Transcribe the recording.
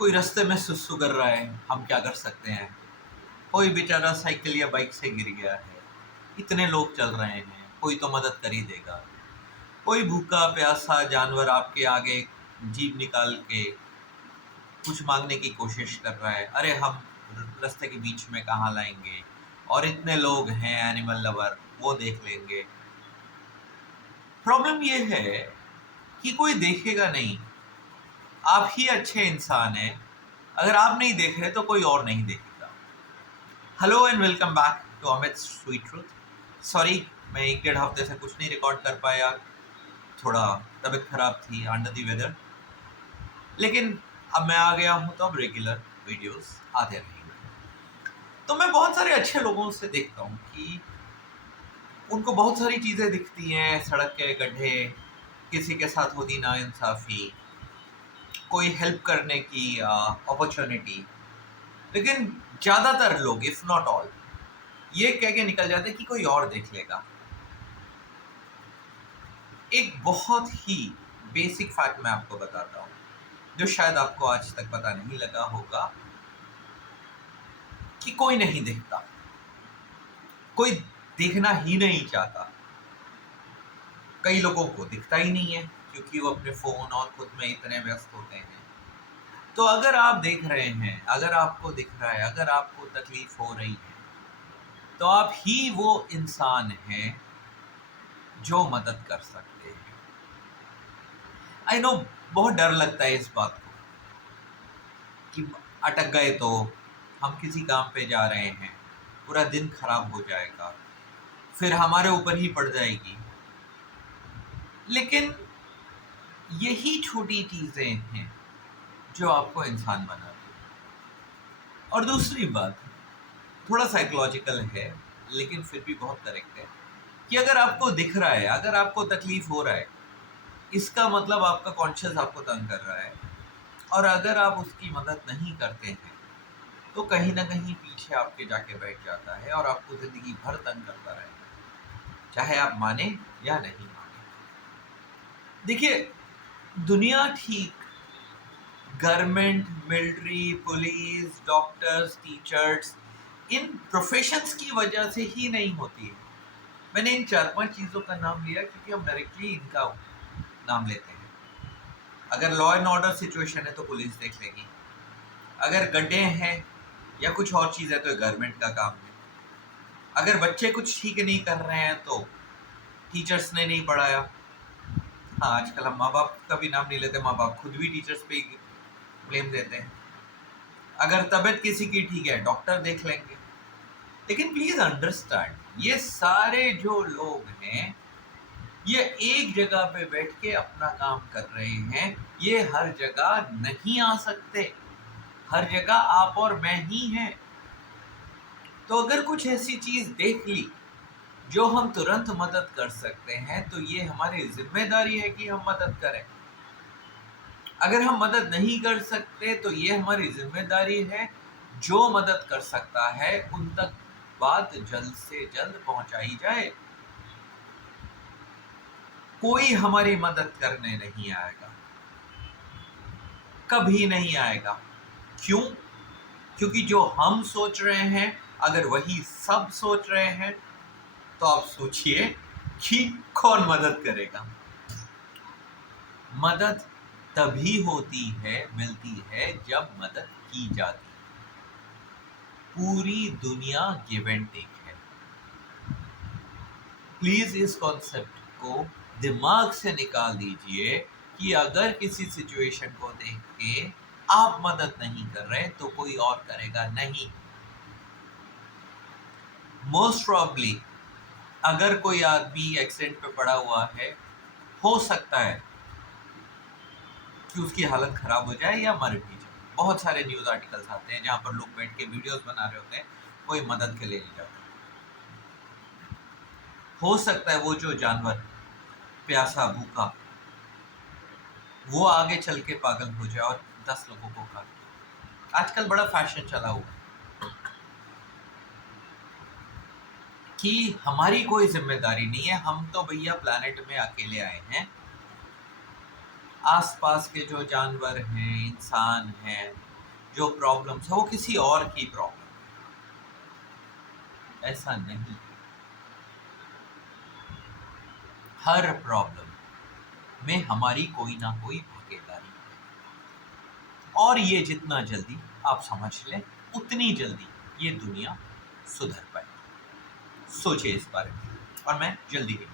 कोई रास्ते में सुसु कर रहा है, हम क्या कर सकते हैं। कोई बेचारा साइकिल या बाइक से गिर गया है, इतने लोग चल रहे हैं, कोई तो मदद कर ही देगा। कोई भूखा प्यासा जानवर आपके आगे जीभ निकाल के कुछ मांगने की कोशिश कर रहा है, अरे हम रास्ते के बीच में कहाँ लाएंगे, और इतने लोग हैं एनिमल लवर, वो देख लेंगे। प्रॉब्लम ये है कि कोई देखेगा नहीं। आप ही अच्छे इंसान हैं, अगर आप नहीं देख रहे तो कोई और नहीं देखेगा। Hello and welcome back to Amit Sweet Truth. Sorry, मैं 1-1.5 हफ्ते से कुछ नहीं रिकॉर्ड कर पाया, थोड़ा तबीयत खराब थी, अंडर द वेदर। लेकिन अब मैं आ गया हूँ तो अब रेगुलर वीडियोस आते रहेंगे। तो मैं बहुत सारे अच्छे लोगों से देखता हूँ कि उनको बहुत सारी चीज़ें दिखती हैं, सड़क के गड्ढे, किसी के साथ होती नाइंसाफ़ी, कोई हेल्प करने की अपॉर्चुनिटी। लेकिन ज़्यादातर लोग, इफ़ नॉट ऑल, ये कह के निकल जाते कि कोई और देख लेगा। एक बहुत ही बेसिक फैक्ट मैं आपको बताता हूँ, जो शायद आपको आज तक पता नहीं लगा होगा, कि कोई नहीं देखता, कोई देखना ही नहीं चाहता। कई लोगों को दिखता ही नहीं है क्योंकि वो अपने फ़ोन और खुद में इतने व्यस्त होते हैं। तो अगर आप देख रहे हैं, अगर आपको दिख रहा है, अगर आपको तकलीफ हो रही है, तो आप ही वो इंसान हैं जो मदद कर सकते हैं। आई नो, बहुत डर लगता है इस बात को कि अटक गए तो, हम किसी काम पे जा रहे हैं, पूरा दिन खराब हो जाएगा, फिर हमारे ऊपर ही पड़ जाएगी। लेकिन यही छोटी चीज़ें हैं जो आपको इंसान बनाती है। और दूसरी बात, थोड़ा साइकोलॉजिकल है लेकिन फिर भी बहुत करेक्ट है, कि अगर आपको दिख रहा है, अगर आपको तकलीफ हो रहा है, इसका मतलब आपका कॉन्शियस आपको तंग कर रहा है। और अगर आप उसकी मदद नहीं करते हैं तो कहीं ना कहीं पीछे आपके जाके बैठ जाता है और आपको ज़िंदगी भर तंग करता रहेगा, चाहे आप माने या नहीं माने। देखिए, दुनिया ठीक government, military, police, doctors, teachers, इन प्रोफेशंस की वजह से ही नहीं होती है। मैंने इन 4-5 चीज़ों का नाम लिया क्योंकि हम डायरेक्टली इनका नाम लेते हैं। अगर लॉ एंड ऑर्डर सिचुएशन है तो पुलिस देख लेगी, अगर गड्ढे हैं या कुछ और चीज़ है तो गवर्नमेंट का काम है, अगर बच्चे कुछ ठीक नहीं कर रहे हैं तो टीचर्स ने नहीं पढ़ाया। हाँ, आजकल हम माँ बाप का भी नाम नहीं लेते, माँ बाप खुद भी टीचर्स पे ही ब्लेम देते हैं। अगर तबीयत किसी की ठीक है, डॉक्टर देख लेंगे। लेकिन प्लीज अंडरस्टैंड, ये सारे जो लोग हैं, ये एक जगह पे बैठ के अपना काम कर रहे हैं, ये हर जगह नहीं आ सकते। हर जगह आप और मैं ही हैं। तो अगर कुछ ऐसी चीज देख ली जो हम तुरंत मदद कर सकते हैं, तो ये हमारी जिम्मेदारी है कि हम मदद करें। अगर हम मदद नहीं कर सकते तो ये हमारी जिम्मेदारी है, जो मदद कर सकता है उन तक बात जल्द से जल्द पहुंचाई जाए। कोई हमारी मदद करने नहीं आएगा, कभी नहीं आएगा। क्यों? क्योंकि जो हम सोच रहे हैं, अगर वही सब सोच रहे हैं, तो आप सोचिए कि कौन मदद करेगा। मदद तभी होती है, मिलती है, जब मदद की जाती है। पूरी दुनिया गिव एंड टेक है। प्लीज इस कॉन्सेप्ट को दिमाग से निकाल दीजिए कि अगर किसी सिचुएशन को देख के आप मदद नहीं कर रहे तो कोई और करेगा नहीं। मोस्ट प्रॉब्ली अगर कोई आदमी एक्सीडेंट पे पड़ा हुआ है, हो सकता है कि उसकी हालत खराब हो जाए या मर भी जाए। बहुत सारे न्यूज़ आर्टिकल्स आते हैं जहाँ पर लोग बैठ के वीडियोस बना रहे होते हैं, कोई मदद के लिए नहीं जाता। हो सकता है वो जो जानवर प्यासा भूखा, वो आगे चल के पागल हो जाए और 10 लोगों को खा ले। आजकल बड़ा फैशन चला हुआ है कि हमारी कोई जिम्मेदारी नहीं है, हम तो भैया प्लैनेट में अकेले आए हैं। आसपास के जो जानवर हैं, इंसान हैं, जो प्रॉब्लम्स है वो किसी और की प्रॉब्लम है। ऐसा नहीं, हर प्रॉब्लम में हमारी कोई ना कोई भागीदारी है। और ये जितना जल्दी आप समझ लें, उतनी जल्दी ये दुनिया सुधर पाएगी। सोचिए इस बारे में, और मैं जल्दी ही